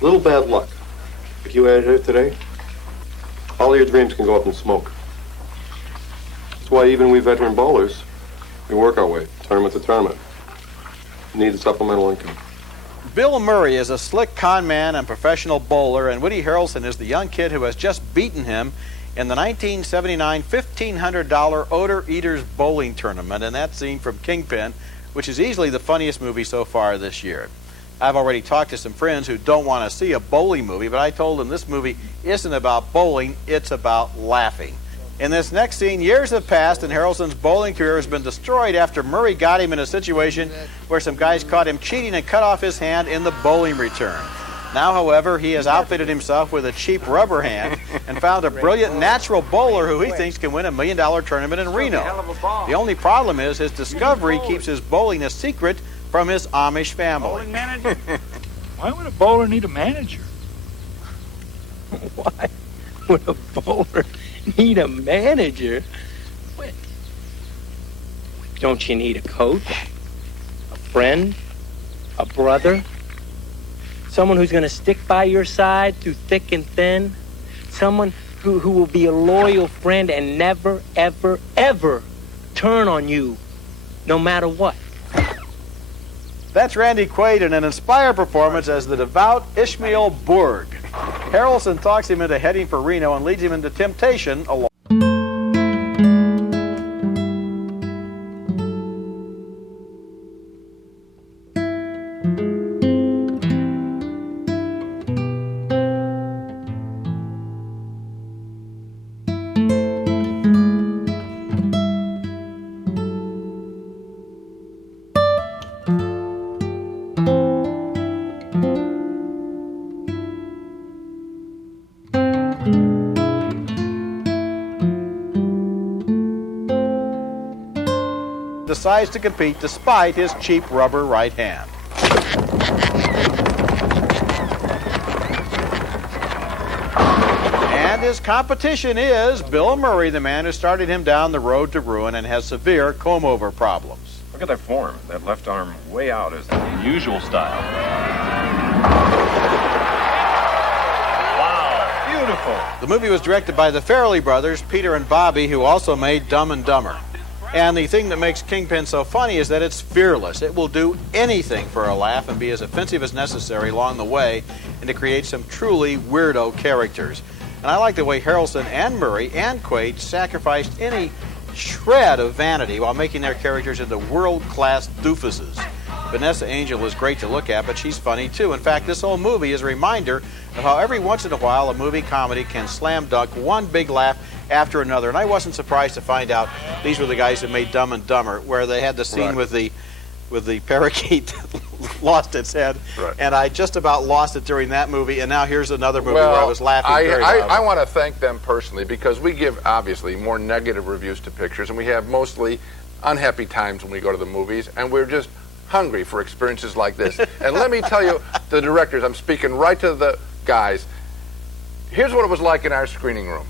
Little bad luck. If you had here today, all your dreams can go up in smoke. That's why even we veteran bowlers, we work our way, tournament to tournament. Need a supplemental income. Bill Murray is a slick con man and professional bowler, and Woody Harrelson is the young kid who has just beaten him in the 1979 $1,500 Odor Eaters Bowling Tournament, and that's seen from Kingpin, which is easily the funniest movie so far this year. I've already talked to some friends who don't want to see a bowling movie, but I told them this movie isn't about bowling, it's about laughing. In this next scene, years have passed and Harrelson's bowling career has been destroyed after Murray got him in a situation where some guys caught him cheating and cut off his hand in the bowling return. Now, however, he has outfitted himself with a cheap rubber hand and found a brilliant natural bowler who he thinks can win $1 million tournament in Reno. The only problem is his discovery keeps his bowling a secret from his Amish family. Bowling manager? Why would a bowler need a manager? Why would a bowler need a manager? What? Don't you need a coach? A friend? A brother? Someone who's going to stick by your side through thick and thin? Someone who will be a loyal friend and never, ever, ever turn on you, no matter what. That's Randy Quaid in an inspired performance as the devout Ishmael Burg. Harrelson talks him into heading for Reno and leads him into temptation along. Decides to compete despite his cheap rubber right hand. And his competition is Bill Murray, the man who started him down the road to ruin and has severe comb-over problems. Look at that form. That left arm way out is the unusual style. Wow, beautiful. The movie was directed by the Farrelly brothers, Peter and Bobby, who also made Dumb and Dumber. And the thing that makes Kingpin so funny is that it's fearless. It will do anything for a laugh and be as offensive as necessary along the way and to create some truly weirdo characters. And I like the way Harrelson and Murray and Quaid sacrificed any shred of vanity while making their characters into world-class doofuses. Vanessa Angel is great to look at, but she's funny too. In fact, this whole movie is a reminder of how every once in a while a movie comedy can slam dunk one big laugh after another. And I wasn't surprised to find out these were the guys that made Dumb and Dumber, where they had the scene with the parakeet that lost its head. Right. And I just about lost it during that movie, and now here's another movie where I was laughing very loudly. I want to thank them personally because we give, obviously, more negative reviews to pictures, and we have mostly unhappy times when we go to the movies, and we're just hungry for experiences like this. And let me tell you, the directors, I'm speaking right to the guys, here's what it was like in our screening room.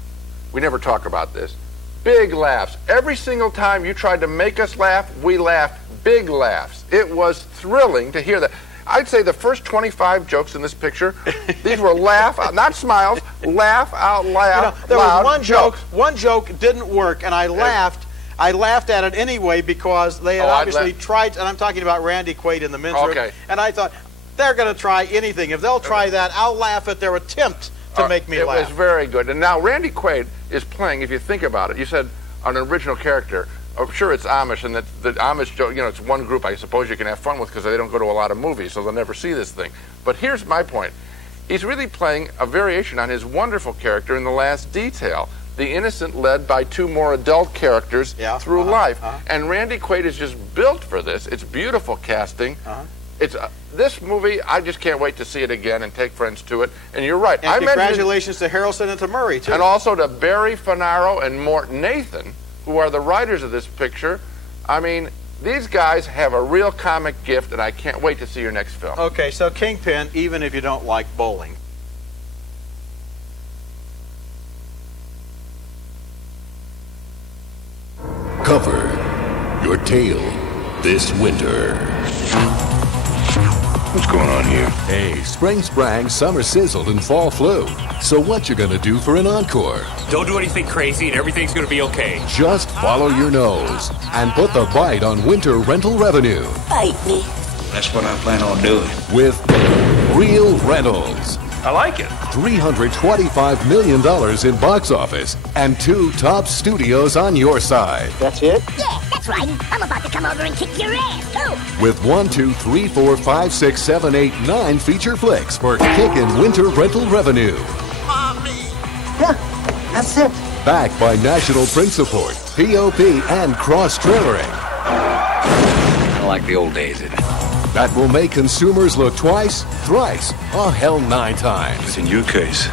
We never talk about this. Big laughs. Every single time you tried to make us laugh, we laughed. Big laughs. It was thrilling to hear that. I'd say the first 25 jokes in this picture, these were laugh, not smiles, laugh out loud. There was one joke didn't work, and I laughed. I laughed at it anyway because they had obviously tried, and I'm talking about Randy Quaid in the men's room, and I thought, they're going to try anything. If they'll try that, I'll laugh at their attempt to make me laugh. It was very good. And now Randy Quaid is playing, if you think about it, you said an original character. Oh, sure, it's Amish, and the Amish, it's one group I suppose you can have fun with because they don't go to a lot of movies, so they'll never see this thing. But here's my point. He's really playing a variation on his wonderful character in The Last Detail, the innocent led by two more adult characters through life. And Randy Quaid is just built for this. It's beautiful casting. It's this movie, I just can't wait to see it again and take friends to it. And you're right. And congratulations to Harrelson and to Murray, too. And also to Barry Fanaro and Mort Nathan, who are the writers of this picture. I mean, these guys have a real comic gift, and I can't wait to see your next film. Okay, so Kingpin, even if you don't like bowling. Cover your tail this winter. What's going on here? Hey, spring sprang, summer sizzled, and fall flew. So what you gonna do for an encore? Don't do anything crazy and everything's gonna be okay. Just follow your nose and put the bite on winter rental revenue. Bite me. That's what I plan on doing. With Real Rentals. I like it. $325 million in box office and 2 top studios on your side. That's it? Yeah, that's right. I'm about to come over and kick your ass, too. With 1, 2, 3, 4, 5, 6, 7, 8, 9 feature flicks for kickin' winter rental revenue. Mommy. Yeah, that's it. Backed by national print support, POP, and cross-trailering. I like the old days, isn't it? That will make consumers look twice, thrice, or hell 9 times. But in your case,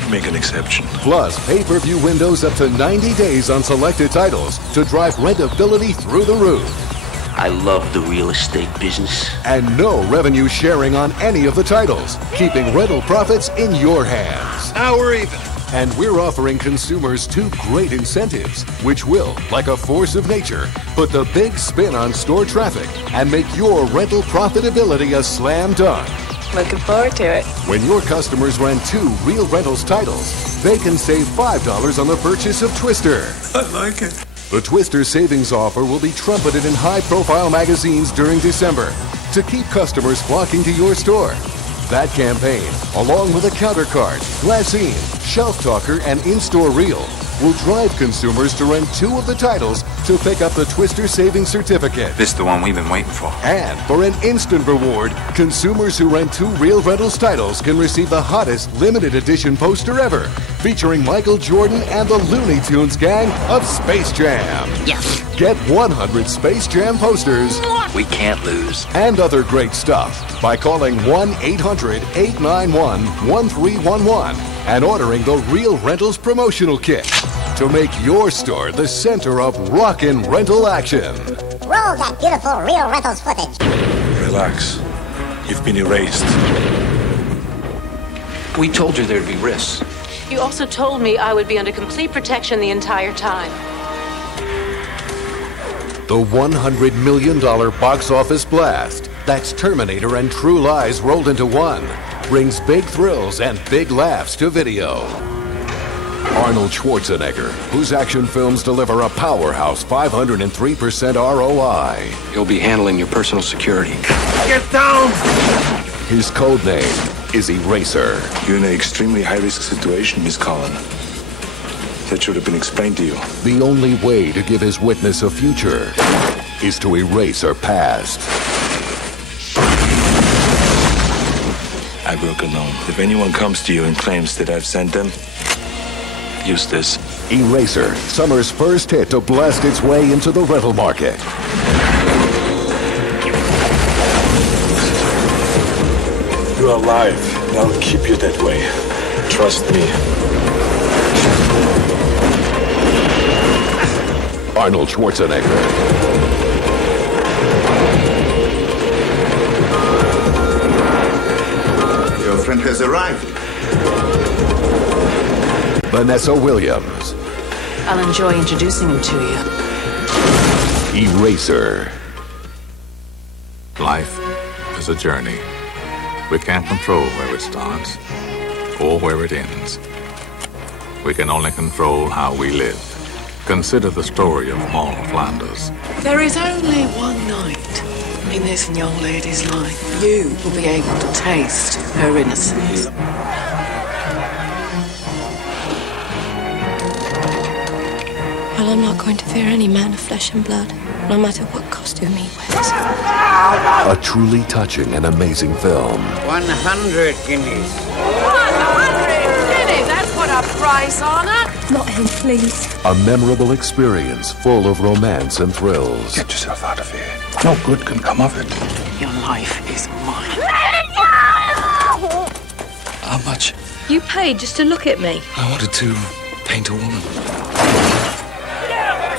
you make an exception. Plus, pay-per-view windows up to 90 days on selected titles to drive rentability through the roof. I love the real estate business. And no revenue sharing on any of the titles, keeping rental profits in your hands. Now we're even. And we're offering consumers 2 great incentives, which will, like a force of nature, put the big spin on store traffic and make your rental profitability a slam dunk. Looking forward to it. When your customers rent 2 Real Rentals titles, they can save $5 on the purchase of Twister. I like it. The Twister savings offer will be trumpeted in high-profile magazines during December to keep customers flocking to your store. That campaign, along with a counter card, glassine, shelf talker, and in-store reel, will drive consumers to rent 2 of the titles to pick up the Twister Savings Certificate. This is the one we've been waiting for. And for an instant reward, consumers who rent 2 Real Rentals titles can receive the hottest limited edition poster ever, featuring Michael Jordan and the Looney Tunes gang of Space Jam. Yes. Get 100 Space Jam posters We can't lose. and other great stuff by calling 1-800-891-1311 and ordering the Real Rentals promotional kit to make your store the center of rockin' rental action. Roll that beautiful Real Rentals footage. Relax. You've been erased. We told you there'd be risks. You also told me I would be under complete protection the entire time. The $100 million box office blast, that's Terminator and True Lies rolled into one, brings big thrills and big laughs to video. Arnold Schwarzenegger, whose action films deliver a powerhouse 503% ROI. You'll be handling your personal security. Get down! His code name is Eraser. You're in an extremely high-risk situation, Miss Collin. That should have been explained to you. The only way to give his witness a future is to erase her past. I work alone. If anyone comes to you and claims that I've sent them, use this. Eraser, summer's first hit to blast its way into the rental market. You are alive, and I'll keep you that way. Trust me. Arnold Schwarzenegger. Your friend has arrived. Vanessa Williams. I'll enjoy introducing him to you. Eraser. Life is a journey. We can't control where it starts or where it ends. We can only control how we live. Consider the story of Moll Flanders. There is only one night in this young lady's life you will be able to taste her innocence. Well, I'm not going to fear any man of flesh and blood, no matter what costume he wears. A truly touching and amazing film. 100 guineas. 100 guineas! That's what a price on it! Not him, please. A memorable experience full of romance and thrills. Get yourself out of here. No good can come of it. Your life is mine. How much? You paid just to look at me. I wanted to paint a woman.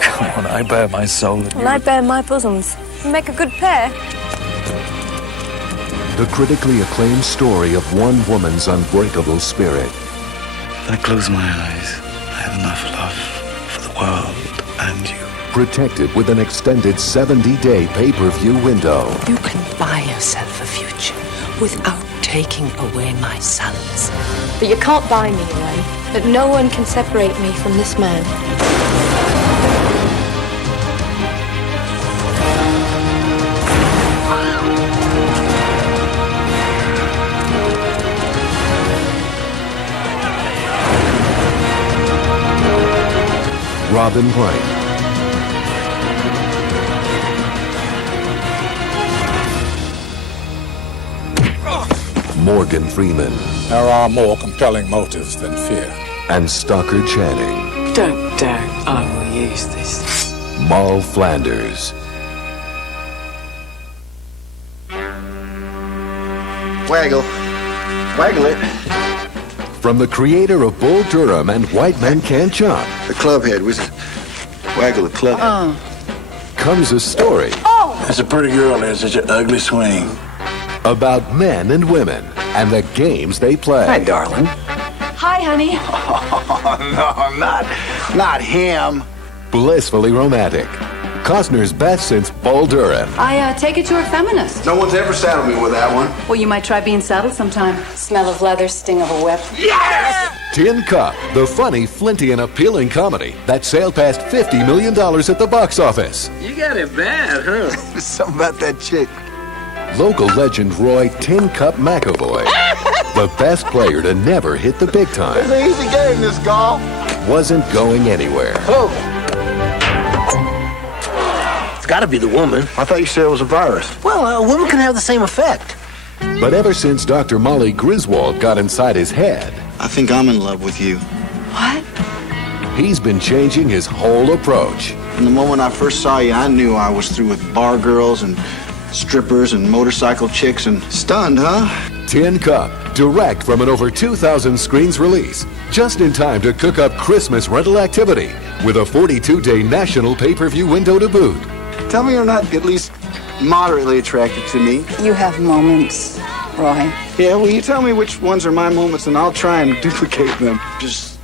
Come on, I bare my soul. Well, I bare my bosoms. We make a good pair. The critically acclaimed story of one woman's unbreakable spirit. When I close my eyes, I have enough love for the world and you. Protected with an extended 70-day pay-per-view window. You can buy yourself a future without taking away my sons. But you can't buy me away. That no one can separate me from this man. Robin Wright, Morgan Freeman, There are more compelling motives than fear. and Stockard Channing. Don't doubt I will use this. Marl Flanders. Waggle. Waggle it. From the creator of Bull Durham and White Men Can't Jump The clubhead was waggle the clubhead. comes a story That's a pretty girl, there's such an ugly swing. about men and women and the games they play. Hi, darling. Hi, honey. Oh, no, not him. Blissfully romantic. Costner's best since Bull Durham. I take it you're a feminist. No one's ever saddled me with that one. Well, you might try being saddled sometime. Smell of leather, sting of a whip. Tin Cup, the funny, flinty, and appealing comedy that sailed past $50 million at the box office. You got it bad, huh? There's something about that chick. Local legend Roy Tin Cup McAvoy, the best player to never hit the big time, It's an easy game, this golf. wasn't going anywhere. It's got to be the woman. I thought you said it was a virus. Well, a woman can have the same effect. But ever since Dr. Molly Griswold got inside his head, I think I'm in love with you. What? he's been changing his whole approach. From the moment I first saw you, I knew I was through with bar girls and strippers and motorcycle chicks and stunned, huh? Tin Cup, direct from an over 2,000 screens release, just in time to cook up Christmas rental activity with a 42-day national pay-per-view window to boot. Tell me you're not at least moderately attracted to me. You have moments, Roy. Yeah, well, you tell me which ones are my moments and I'll try and duplicate them. Just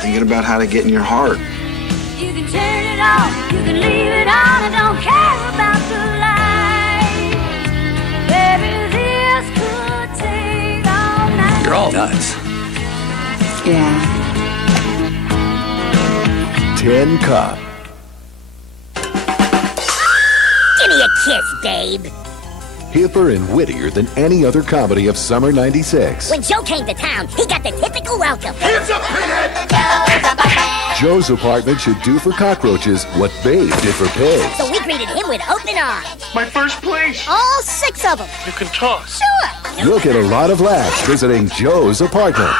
thinking about how to get in your heart. You can turn it off, you can leave it on, I don't care about the lights. Baby, this could take all night. You're all nuts. Yeah. Tin Cup. Give me a kiss, babe. Hipper and wittier than any other comedy of summer '96. When Joe came to town, he got the typical welcome. Hands up, pinhead! Joe's apartment should do for cockroaches what Babe did for pigs. So we greeted him with open arms. My first place. All 6 of them. You can talk. Sure. You'll get a lot of laughs visiting Joe's apartment.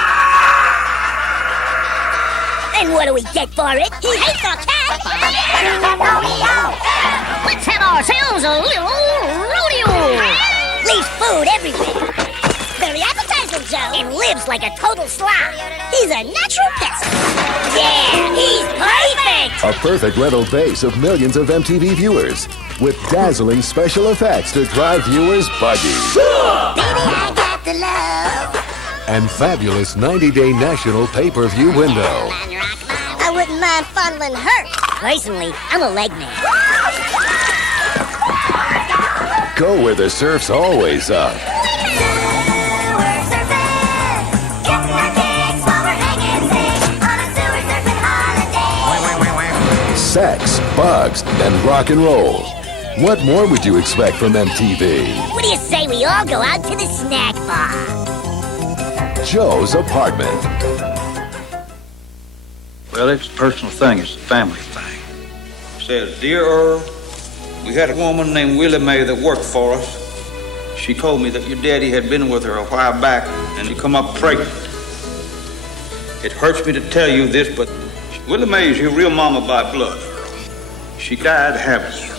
And what do we get for it? He hates our cat. Let's have ourselves a little rodeo. Leaves food everywhere. Very appetizing, Joe. And lives like a total slob. He's a natural pest. Yeah, he's perfect. A perfect rental base of millions of MTV viewers with dazzling special effects to drive viewers buggy. Baby, I got the love. And fabulous 90-day national pay-per-view window. I wouldn't mind fondling her. Personally, I'm a leg man. Go where the surf's always up. Sex, bugs, and rock and roll. What more would you expect from MTV? What do you say we all go out to the snack bar? Joe's apartment. Well, it's a personal thing. It's a family thing. It says, Dear Earl, we had a woman named Willie Mae that worked for us. She told me that your daddy had been with her a while back and she come up pregnant. It hurts me to tell you this, but Willie Mae is your real mama by blood, Earl. She died having you.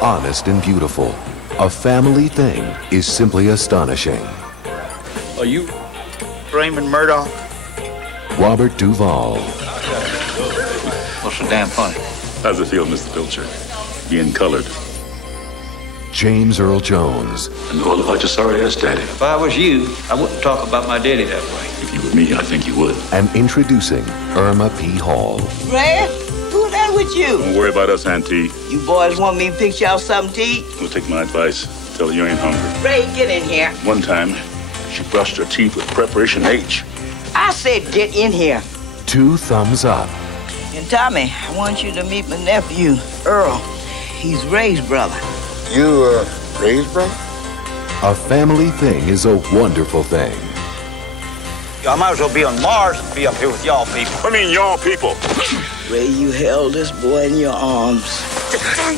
Honest and beautiful. A family thing is simply astonishing. Are you Raymond Murdoch? Robert Duvall. What's so damn funny? How's it feel, Mr. Pilcher? Being colored. James Earl Jones. I know all about your sorry-ass daddy. If I was you, I wouldn't talk about my daddy that way. If you were me, I think you would. And introducing Irma P. Hall. Red, who's that with you? Don't worry about us, Auntie. You boys want me to fix y'all something to eat? We'll take my advice. Tell her you ain't hungry. Ray, get in here. One time, she brushed her teeth with preparation H. I said get in here. 2 thumbs up. And Tommy, I want you to meet my nephew, Earl. He's Ray's brother. You, Ray's brother? A family thing is a wonderful thing. I might as well be on Mars and be up here with y'all people. I mean, y'all people. Ray, you held this boy in your arms.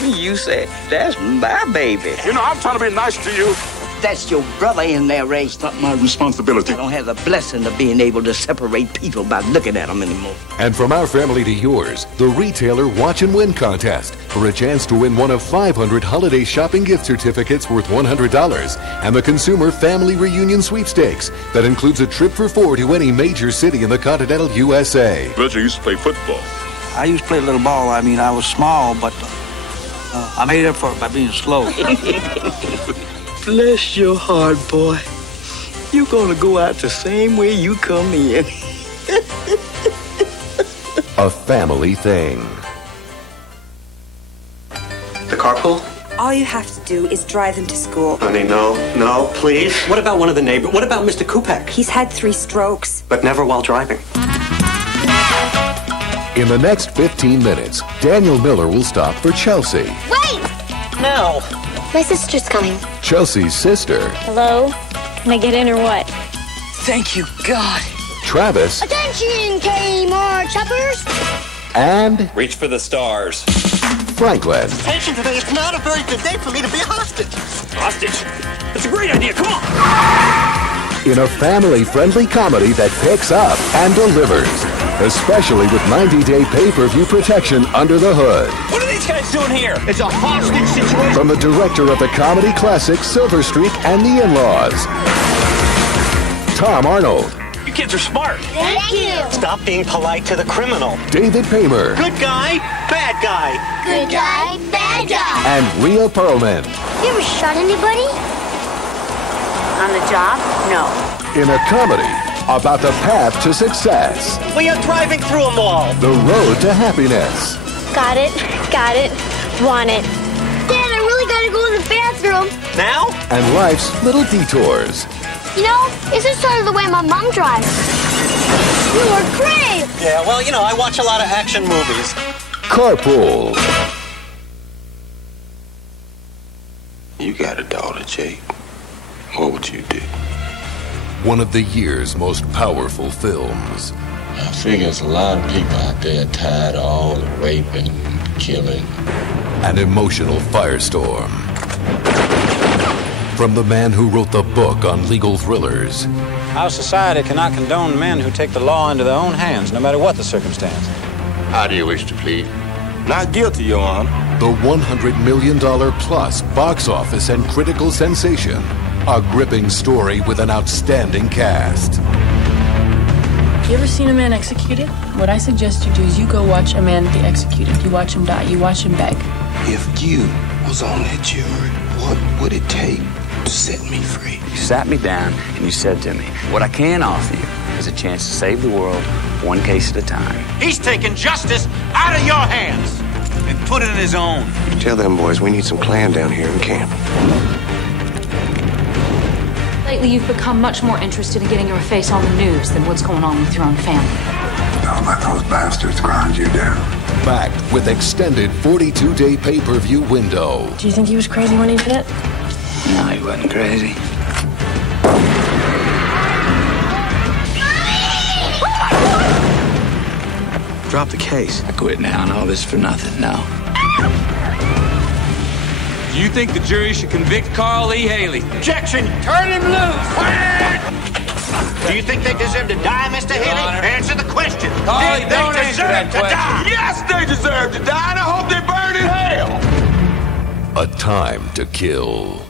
You said, that's my baby. You know, I'm trying to be nice to you. That's your brother in there, Ray. It's not my responsibility. I don't have the blessing of being able to separate people by looking at them anymore. And from our family to yours, the Retailer Watch and Win contest for a chance to win one of 500 holiday shopping gift certificates worth $100 and the Consumer Family Reunion Sweepstakes that includes a trip for 4 to any major city in the continental USA. Bridger used to play football. I used to play a little ball. I mean, I was small, but I made up for it by being slow. Bless your heart, boy. You're gonna go out the same way you come in. A family thing. The carpool? All you have to do is drive them to school. Honey, no, please. What about one of the neighbors? What about Mr. Kupek? He's had 3 strokes. But never while driving. In the next 15 minutes, Daniel Miller will stop for Chelsea. Wait! No. My sister's coming. Chelsea's sister, Hello? Can I get in or what? Thank you, God. Travis, Attention, Kmart shoppers! and Reach for the stars. Franklin. Attention, today is not a very good day for me to be a hostage. Hostage? That's a great idea. Come on. In a family-friendly comedy that picks up and delivers, especially with 90-day pay-per-view protection under the hood. What are these guys doing here? It's a hostage situation. From the director of the comedy classic Silver Streak and The In-Laws, Tom Arnold. You kids are smart. Thank you! Stop being polite to the criminal. David Paymer. Good guy, bad guy. Good guy, bad guy! And Rhea Perlman. You ever shot anybody? On the job? No. In a comedy about the path to success, We are driving through them all. the road to happiness, Got it. Want it. Dad, I really gotta go to the bathroom. Now? and life's little detours. You know, this is sort of the way my mom drives. You are great! Yeah, well, you know, I watch a lot of action movies. Carpool. You got a daughter, Jake. What would you do? One of the year's most powerful films. I figure there's a lot of people out there tired of all the raping, killing. An emotional firestorm. From the man who wrote the book on legal thrillers. Our society cannot condone men who take the law into their own hands, no matter what the circumstance. How do you wish to plead? Not guilty, Your Honor. The $100 million plus box office and critical sensation. A gripping story with an outstanding cast. You ever seen a man executed? What I suggest you do is you go watch a man be executed. You watch him die. You watch him beg. If you was on that jury, what would it take to set me free? You sat me down and you said to me, what I can offer you is a chance to save the world one case at a time. He's taking justice out of your hands and put it in his own. Tell them boys we need some clan down here in camp. Lately, you've become much more interested in getting your face on the news than what's going on with your own family. Don't let those bastards grind you down. Backed with extended 42-day pay-per-view window. Do you think he was crazy when he did it? No, he wasn't crazy. Drop the case. I quit now and all this for nothing, no. Do you think the jury should convict Carl Lee Haley? Objection! Turn him loose! Do you think they deserve to die, Mr. Haley? Honor. Answer the question. Carly, Did don't they answer deserve that to question. die? Yes, they deserve to die, and I hope they burn in hell. A time to kill.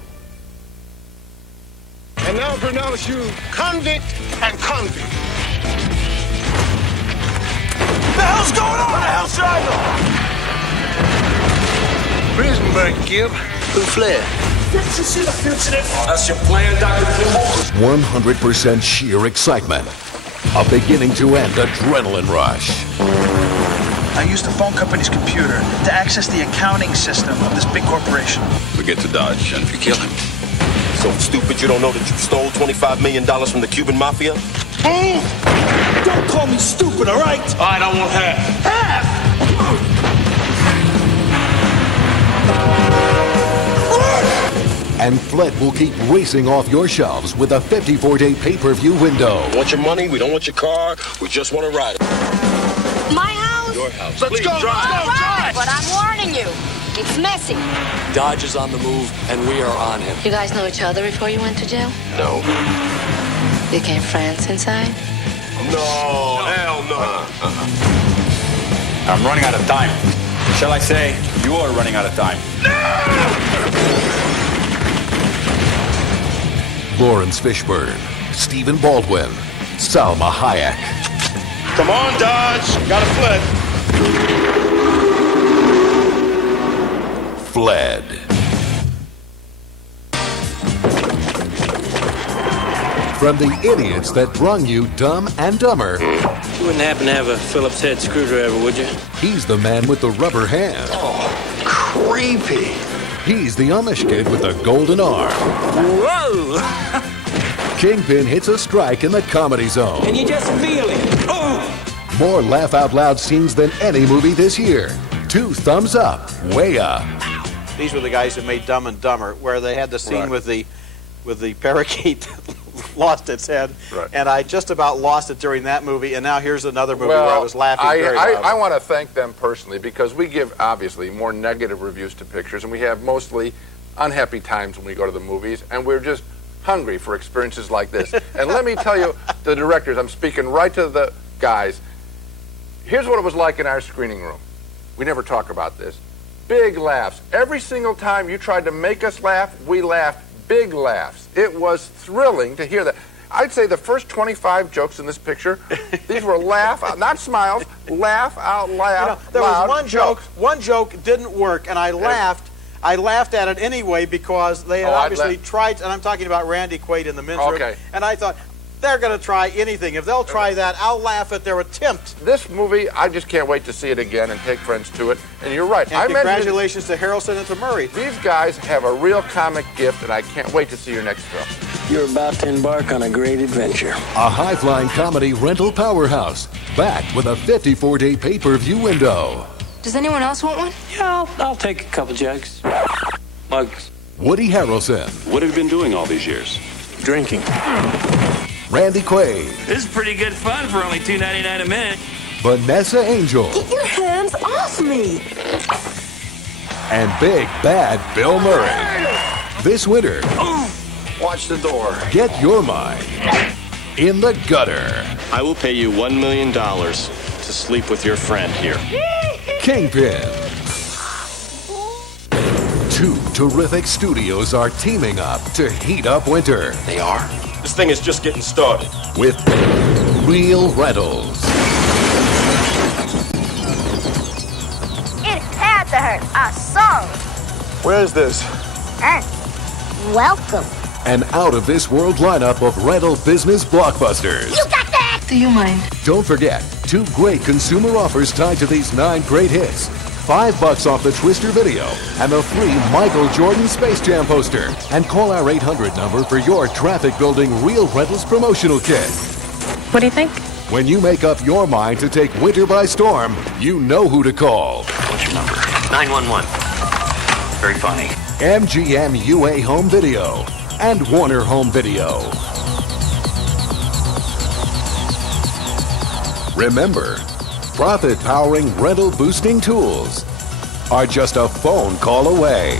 And now pronounce you convict and convict. What the hell's going on? Where the hell should I go? Prison break, Gib. Who fled? That's your plan, Dr. Kimball? 100% sheer excitement. A beginning to end adrenaline rush. I used the phone company's computer to access the accounting system of this big corporation. We get to Dodge, and if you kill him. So stupid you don't know that you stole $25 million from the Cuban mafia? Move! Don't call me stupid, all right? All right, I want half. Half! And Fled will keep racing off your shelves with a 54-day pay-per-view window. We want your money, we don't want your car, we just want to ride it. My house? Your house. Let's go, Drive! But I'm warning you, it's messy. Dodge is on the move, and we are on him. You guys know each other before you went to jail? No. Became friends inside? No, hell no. I'm running out of time. Shall I say, you are running out of time. Lawrence Fishburne, Stephen Baldwin, Salma Hayek. Come on, Dodge. Got a Fled. Fled. From the idiots that brung you Dumb and Dumber. You wouldn't happen to have a Phillips head screwdriver, would you? He's the man with the rubber hand. Oh, creepy. He's the Amish kid with the golden arm. Whoa! Kingpin hits a strike in the comedy zone. Can you just feel it? Oh! More laugh-out-loud scenes than any movie this year. 2 thumbs up, way up. These were the guys who made Dumb and Dumber, where they had the scene with the parakeet that lost its head, and I just about lost it during that movie, and now here's another movie where I was laughing very loudly. I want to thank them personally, because we give, obviously, more negative reviews to pictures, and we have mostly unhappy times when we go to the movies, and we're just hungry for experiences like this. And let me tell you, the directors, I'm speaking right to the guys, here's what it was like in our screening room. We never talk about this. Big laughs. Every single time you tried to make us laugh, we laughed. Big laughs. It was thrilling to hear that. I'd say the first 25 jokes in this picture, these were laugh, not smiles, laugh out loud. There was one joke didn't work, and I laughed. I laughed at it anyway because they had obviously tried, and I'm talking about Randy Quaid in the men's room, and I thought, they're going to try anything. If they'll try that, I'll laugh at their attempt. This movie, I just can't wait to see it again and take friends to it. And you're right. And congratulations to Harrelson and to Murray. These guys have a real comic gift, and I can't wait to see your next film. You're about to embark on a great adventure. A high-flying comedy rental powerhouse, back with a 54-day pay-per-view window. Does anyone else want one? Yeah, I'll take a couple jugs. Mugs. Woody Harrelson. What have you been doing all these years? Drinking. Randy Quaid. This is pretty good fun for only $2.99 a minute. Vanessa Angel. Get your hands off me! And big bad Bill Murray. This winter, Watch the door. get your mind in the gutter. I will pay you $1 million to sleep with your friend here. Kingpin. 2 terrific studios are teaming up to heat up winter. They are? This thing is just getting started. With real rentals. It had to hurt. I saw it. Where's this? Welcome. An out-of-this-world lineup of rental business blockbusters. You got that? Do you mind? Don't forget, 2 great consumer offers tied to these 9 great hits. $5 off the Twister video and the free Michael Jordan Space Jam poster. And call our 800 number for your traffic-building Real Rentals promotional kit. What do you think? When you make up your mind to take winter by storm, you know who to call. What's your number? 911. Very funny. MGM UA Home Video and Warner Home Video. Remember, profit-powering rental-boosting tools are just a phone call away.